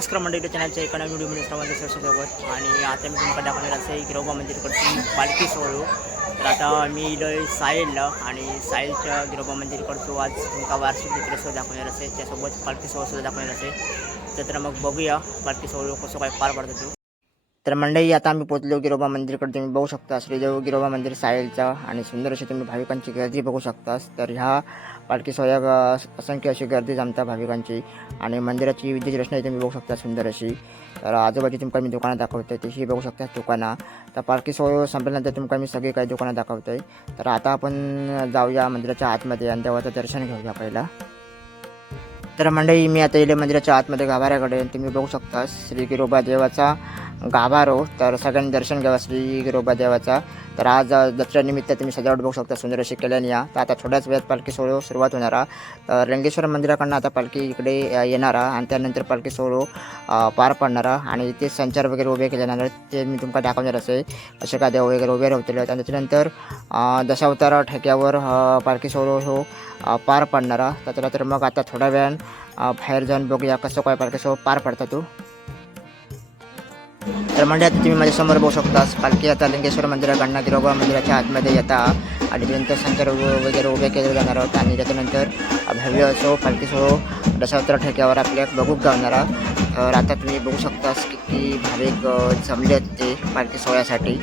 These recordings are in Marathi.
नमस्कार मंडळी, चॅनलच्या एका नवीन व्हिडिओमध्ये सर्वांचं स्वागत. आणि आता मी तुम्हाला दाखवणार असे गिरोबा मंदिरकडची पालखी सोहळो. तर आता मी इलोय साहिलला आणि साहिलच्या गिरोबा मंदिर करतो. आज तुमका वार्षिक जत्रोत्सव दाखवणार असे, त्यासोबत पालखी सोहळा दाखवणार असे. तर मग बघूया पालखी सोहळा कसं काय पार पडतो तो. तर मंडळी आता आम्ही पोहोचलो गिरोबा मंदिरकडे. तुम्ही बघू शकता श्रीदेव गिरोबा मंदिर साहिलचा आणि सुंदर अशी तुम्ही भाविकांची गर्दी बघू शकता. तर ह्या पालखी सोहळ्यात असंख्य अशी गर्दी जमता भाविकांची आणि मंदिराची विद्युत रचना तुम्ही बघू शकता सुंदर अशी. तर आजूबाजू तुमका मी दुकानं दाखवतोय, तशी बघू शकता दुकानं. तर पालखी सोहळा संपल्यानंतर तुमका मी सगळी काही दुकानं दाखवतोय. तर आता आपण जाऊया मंदिराच्या आतमध्ये आणि देवाचं दर्शन घेऊया पहिला. तर मंडळी मी आता इले मंदिराच्या आतमध्ये गाभाऱ्याकडे. तुम्ही बघू शकता श्री गिरोबा देवाचा गाभारो. तर सगळ्यांनी दर्शन घ्यावा श्री गिरोबा देवाचा. तर आज दसऱ्यानिमित्त तुम्ही सजावट बघू शकता सुंदर अशी केल्याने या. तर आता थोड्याच वेळात पालखी सोहळा सुरुवात होणार. तर रंगेश्वर मंदिराकडनं आता पालखी इकडे येणार आणि त्यानंतर पालखी सोहळा पार पडणार आणि इथे संचार वगैरे उभे केले जाणार. ते मी तुमका दाखवणार असे असे का देव वगैरे उभे राहतील. आणि त्याच्यानंतर दशावतार ठेक्यावर पालखी सोहळा हो पार पडणार. तर मग आता थोड्या वेळानं बाहेर जाऊन बघूया कसं काय पालखी सोहळा पार पडता तो. तर म्हणजे आता तुम्ही माझ्यासमोर बघू शकता पालखी आता लिंगेश्वर मंदिराकडनं गिरोबा मंदिराच्या आतमध्ये येता आणि त्यानंतर संचार वगैरे उभे केले जाणार आहोत. आणि त्याच्यानंतर भव्य असो पालखी सोहळा दशावतार ठेक्यावर आपल्या बघूक गावणार. तर आता तुम्ही बघू शकता किती भाविक जमले आहेत ते पालखी सोहळ्यासाठी.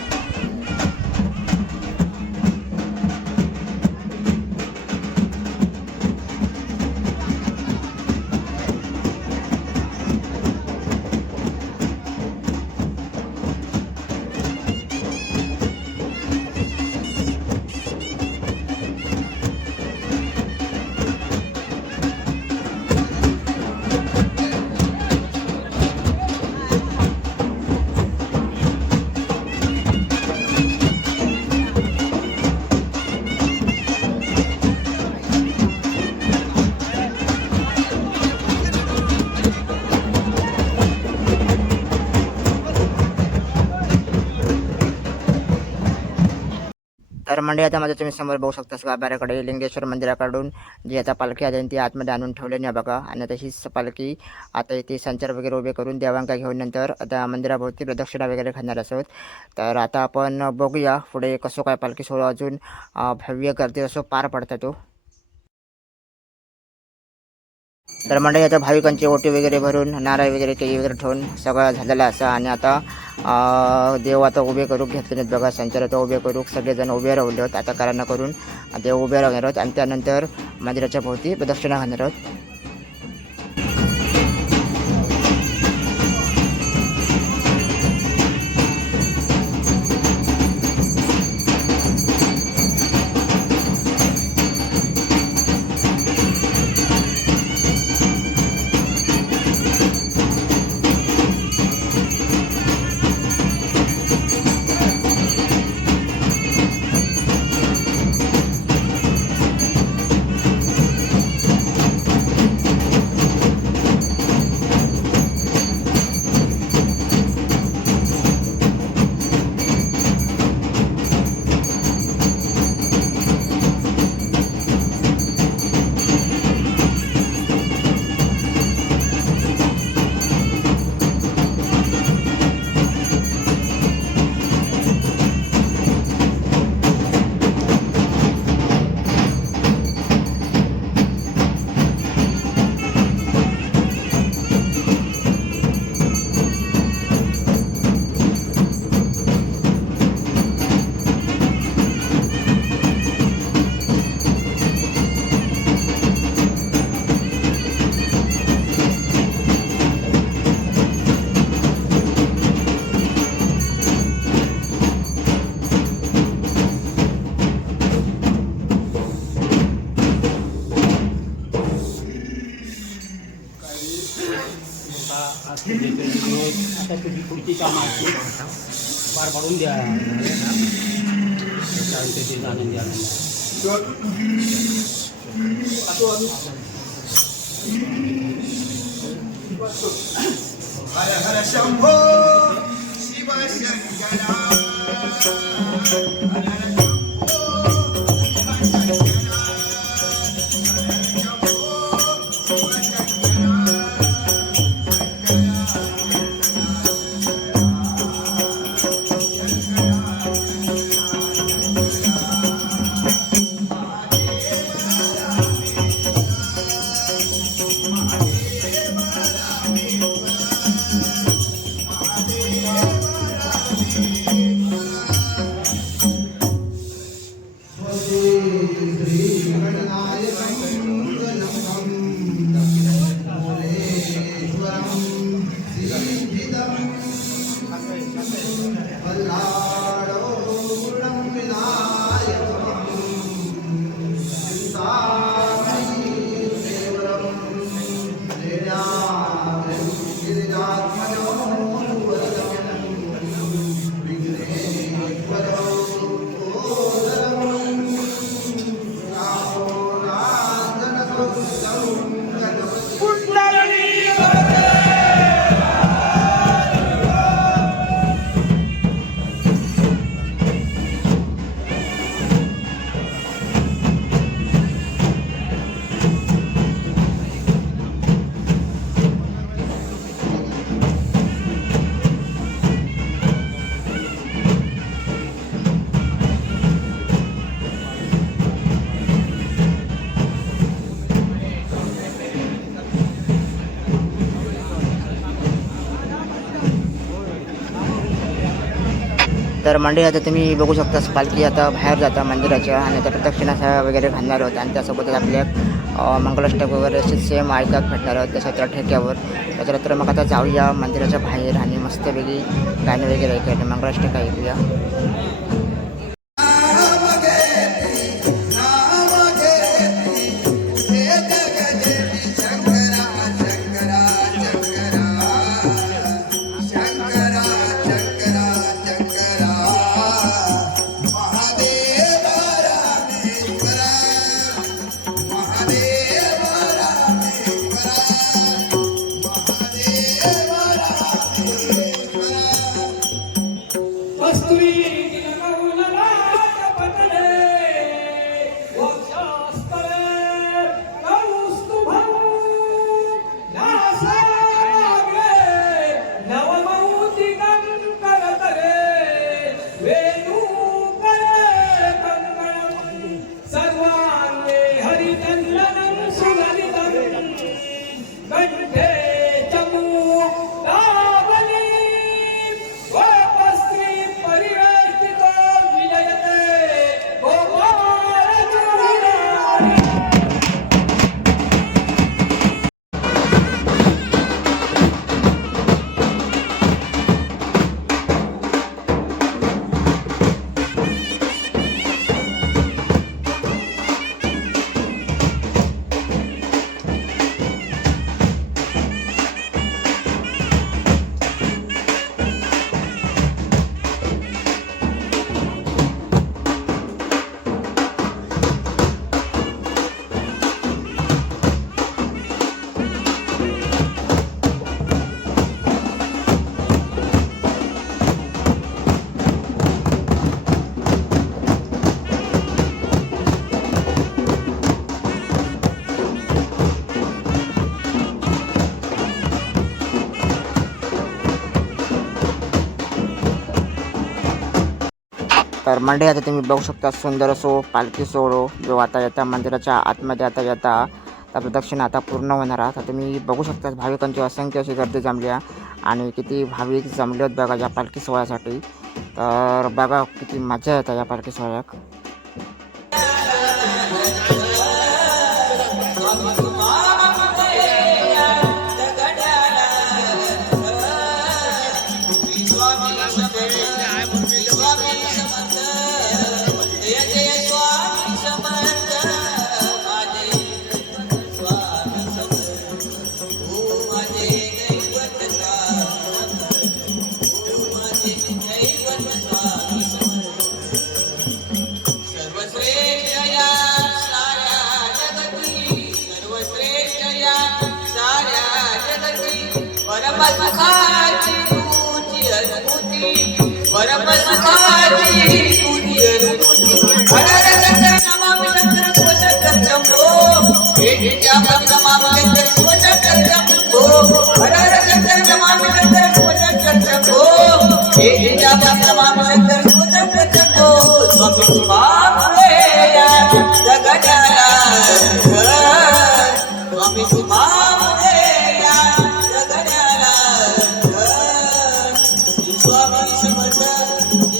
तर मंडळी आता माझ्या तुम्ही समोर बघू शकता गाभाऱ्याकडे लिंगेश्वर मंदिराकडून जी आता पालखी आहे ती आतमध्ये आणून ठेवलेली आहे बघा. आणि आता हीच पालखी आता इथे संचार वगैरे उभे करून देवांका घेऊन नंतर आता मंदिराभोवती प्रदक्षिणा वगैरे घालणार असोत. तर आता आपण बघूया पुढे कसं काय पालखी सोहळा अजून भव्य गर्दी असो पार पडता तो. तर मंडळी आता भाविकांची ओटी वगैरे भरून नारळ वगैरे केळी वगैरे ठेवून सगळं झालेलं असं. आणि आता देव आता उभे करूक घेतले नाहीत बघा. संचार आता उभे करूक सगळेजण उभे राहिले आहेत. आता कारण करून देव उभे राहणार आहोत आणि त्यानंतर मंदिराच्या भोवती प्रदक्षिणा घालणार आहोत. आता तुझी पुढची कामाची पार पाडून द्या ते जाणून द्या. हर हर शंभो शिव शंकरा तर मंडळी आता तुम्ही बघू शकता पालखी आता बाहेर जाता मंदिराच्या आणि त्या प्रदक्षिणा वगैरे घालणार आहोत आणि त्यासोबतच आपल्या मंगलाष्टक वगैरे असे सेम ऐकाक भेटणार आहोत त्याच्या ठेक्यावर. त्याच्यानंतर मग आता जाऊया मंदिराच्या बाहेर आणि मस्तपैकी गाणे वगैरे ऐकायला मंगलाष्टक ऐकूया. तर मंडळी आता तुम्ही बघू शकता सुंदर असो पालखी सोहळा जो आता येता मंदिराच्या आतमध्ये आता येता त्या प्रदक्षिणा आता पूर्ण होणार आहे. आता तुम्ही बघू शकता भाविकांची असंख्य अशी गर्दी जमली आहे आणि किती भाविक जमले आहेत बघा या पालखी सोहळ्यासाठी. तर बघा किती मजा येते या पालखी सोहळ्यात.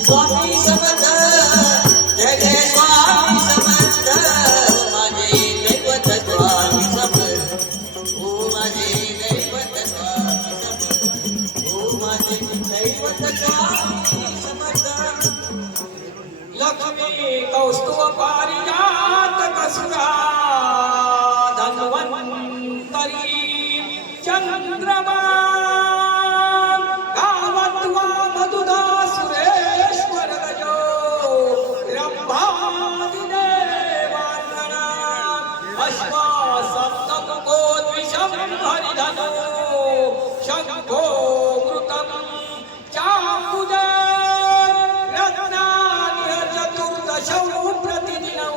स्वामी समर्थ जय जय स्वामी समर्थ पारिजात कसुरा धन्वन्तरी चंद्रमा गावत्वा मधुदा सुरेश्वर गजो रंभादिदेवांगना अश्वा सप्तमुखो द्विषं हरिधनो शंखो मृतं चाकुजे रत्नानि चतुर्दशौ प्रतिदिनौ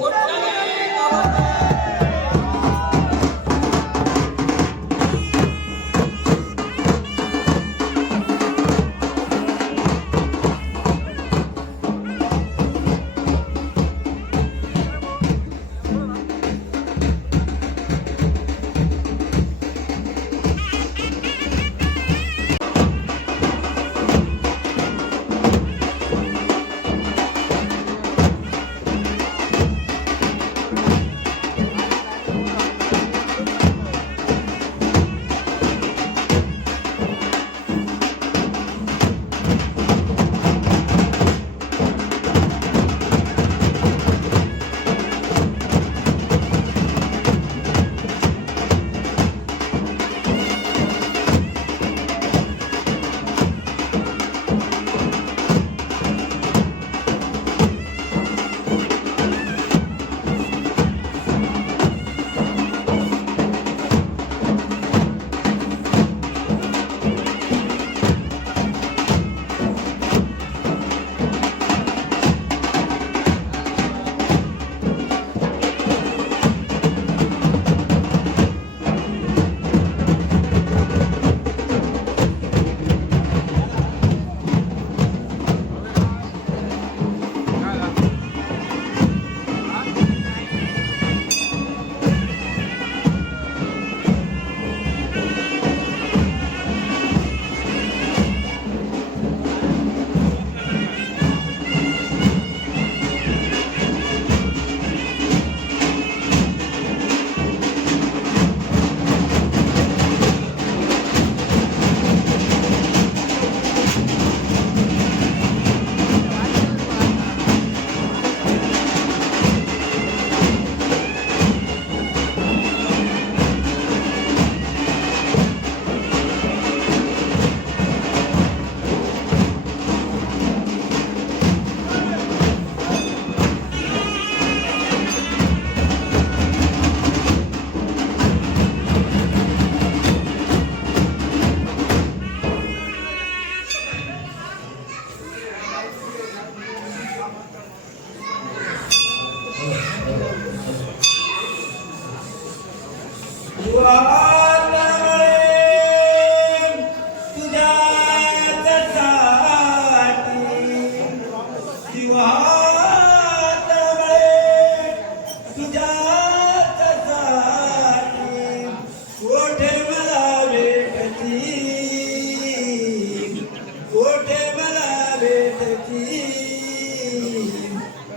पुण्यमेकम्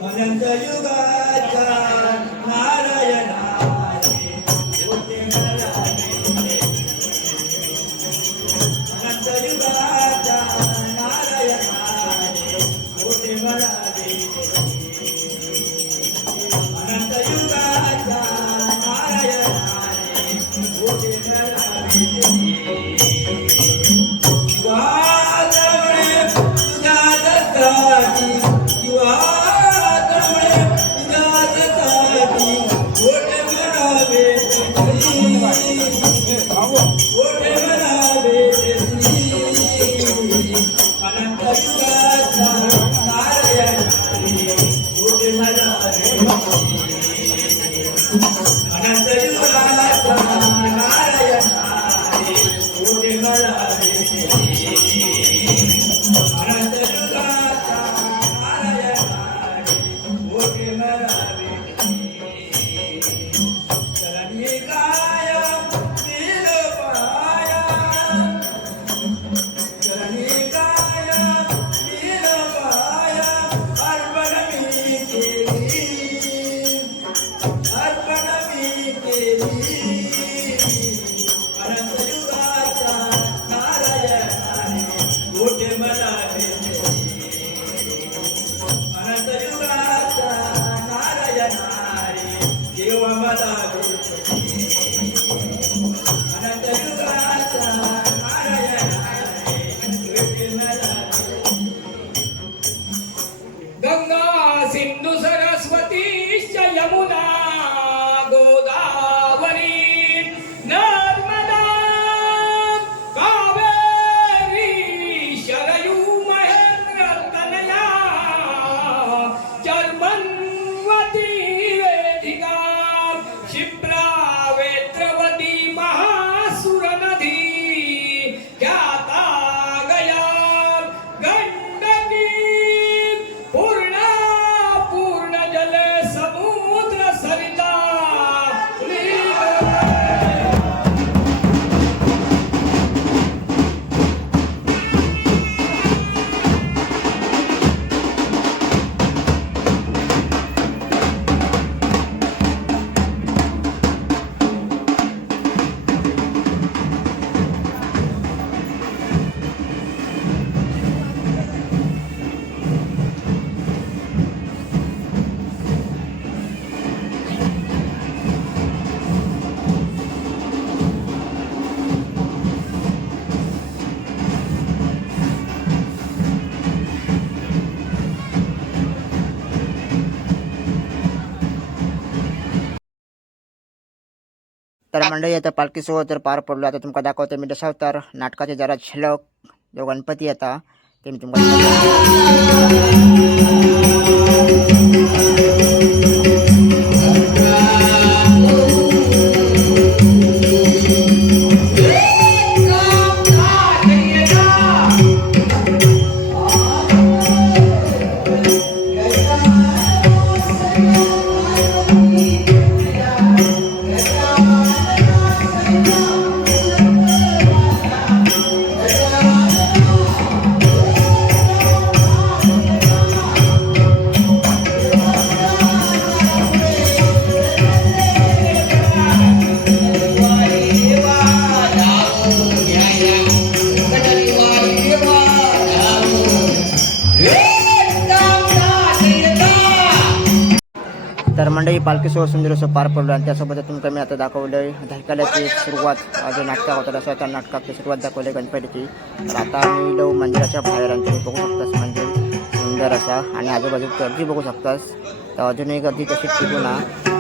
अनंत युगाचा नारायण अनंत युगाचा नारायण मोठे मला अनंत युगाचा नारायण मोठे अनंत युगाचा मला अनंत युगाचा नारायण विठ्ठल मला गंगा सिंधू सरस्वती यमुना गोदावरी नर्मदा कावेरी शरयू महेंद्र तनया चर्मन्वती वेदिका क्षिप्रा वेत्रवती महासुर नदी ख्याता गया गंडकी पूर्णा पूर्ण जल समुद्र सरिता तर मंडळी आता पालखी सोहळा तर पार पडलो. आता तुमका दाखवतो मी दशावतार नाटकाचे जरा झलक. जो गणपती येता ते मी तुमका तर मंडळी पालखी सोहळा सुंदर असं पार पडलो आणि त्यासोबत तुमका मी आता दाखवलंय धलकाल्याची सुरुवात जो नाटक होता तसं त्या नाटकाची सुरुवात दाखवली गणपतीची. तर आता आम्ही लो मंदिराच्या बाहेर आणि तुम्ही बघू शकतास मंदिर सुंदर असा आणि आजूबाजूक गर्दी बघू शकतास. तर अजूनही गर्दी तशीच टिकू ना.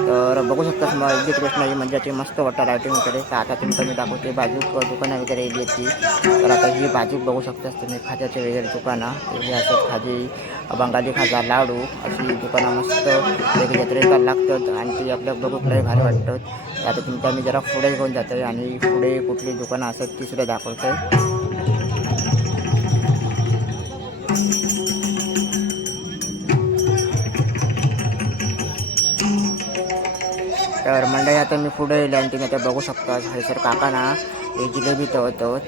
तर बघू शकतास मग अगदी कृष्णाजी मंदिराची मस्त वाटतं लायटिंग वगैरे. तर आता तुमचं मी दाखवते बाजूक दुकानं वगैरे येली आहेत ती. तर आता ही बाजूक बघू शकतास तुम्ही खाद्याचे वगैरे दुकानं. हे असं खाजी बंगाली खाजा लाडू अशी दुकानं मस्त वेगळी जत्रेला लागतात आणि ती आपल्याला बघूक लय भारी वाटतात. आता तुमचा मी जरा पुढे घेऊन जातो आहे आणि पुढे कुठली दुकानं असतात ती सुद्धा दाखवतो आहे. तर मंडळी आता मी पुढे येईल आणि तुम्ही आता बघू शकता हरिसर काका ना हे जिलेबी तळतात.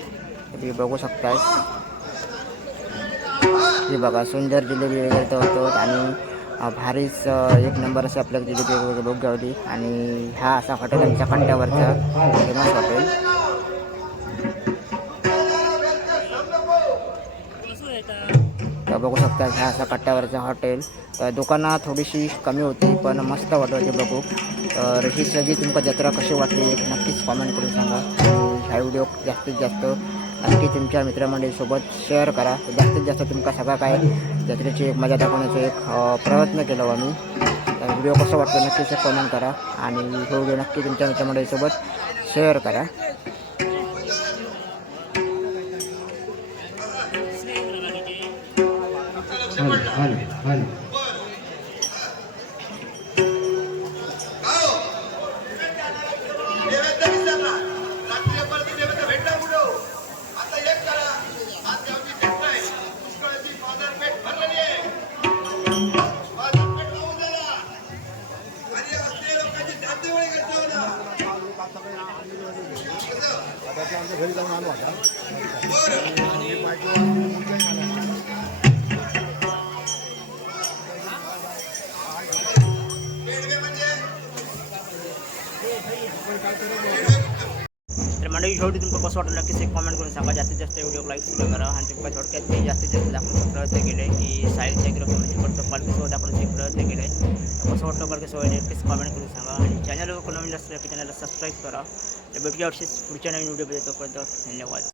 तुम्ही बघू शकता हे बघा सुंदर जिलेबी वगैरे तळतात आणि भारीच एक नंबर असं आपल्याला जिलेबी वगैरे बघ गावली. आणि हा असा हॉटेल आमच्या कंट्यावरचा फेमस हॉटेल. तर बघू शकता ह्या असा कट्ट्यावरचं हॉटेल. तर दुकानं थोडीशी कमी होती पण मस्त वाटत होती बघू. तर ही सगळी तुमका जत्रा कशी वाटली एक नक्कीच कॉमेंट करून सांगा. हा व्हिडिओ जास्तीत जास्त नक्की तुमच्या मित्रमंडळीसोबत शेअर करा. जास्तीत जास्त तुमका सगळं काय जत्रेची एक मजा दाखवण्याचा एक प्रयत्न केला आम्ही. तर व्हिडिओ कसा वाटतो नक्कीच कॉमेंट करा आणि हा व्हिडिओ नक्की तुमच्या मित्रमंडळीसोबत शेअर करा. घरी जाऊन आलो आता. तर मंडळी शेवटी तुमचं कसं वाटलं नक्कीच एक कॉमेंट करून सांगा. जास्तीत जास्त व्हिडिओ लाईक सुद्धा करा आणि तुमका थोडक्यात मी जास्तीत जास्त दाखवण्याचा प्रयत्न केले की साईडच्या गिरोबामध्ये पालखी सोबत दाखवण्याचा प्रयत्न केले. तर कसं वाटलं पालखी सोबत नक्कीच कॉमेंट करून सांगा आणि चॅनलवर नवीन असलं की चॅनलला सबस्क्राईब करा. तर भेटूया पुढच्या नवीन व्हिडिओमध्ये. तोपर्यंत धन्यवाद.